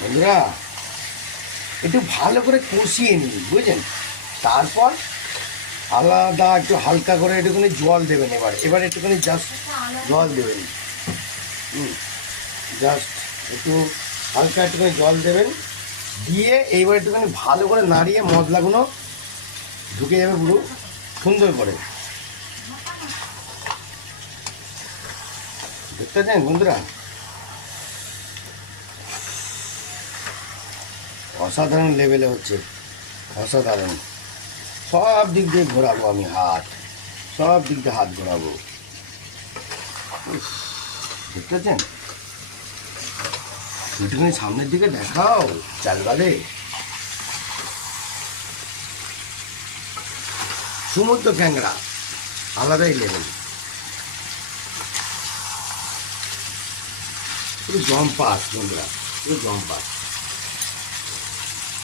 বন্ধুরা একটু ভালো করে কষিয়ে নিন, বুঝলেন? তারপর আলাদা একটু হালকা করে একটুখানি জল দেবেন। এবার একটুখানি জাস্ট জল দেবেন। জাস্ট একটু হালকা একটুখানি জল দেবেন, দিয়ে এইবার একটুখানি ভালো করে নাড়িয়ে মশলাগুলো ঢুকে যাবে পুরো সুন্দর করে। দেখতে পাচ্ছেন বন্ধুরা? অসাধারণ লেভেলে হচ্ছে, অসাধারণ। সব দিক দিয়ে ঘোরাবো আমি হাত, সব দিক দিয়ে হাত ঘোরাবো। দেখতে পাচ্ছেন? একটুখানি সামনের দিকে দেখাও চাল বাদে। সমুদ্র ক্যাংরা আলাদাই লেভেল, পুরো জম্পাস বন্ধুরা, পুরো জম্পাস।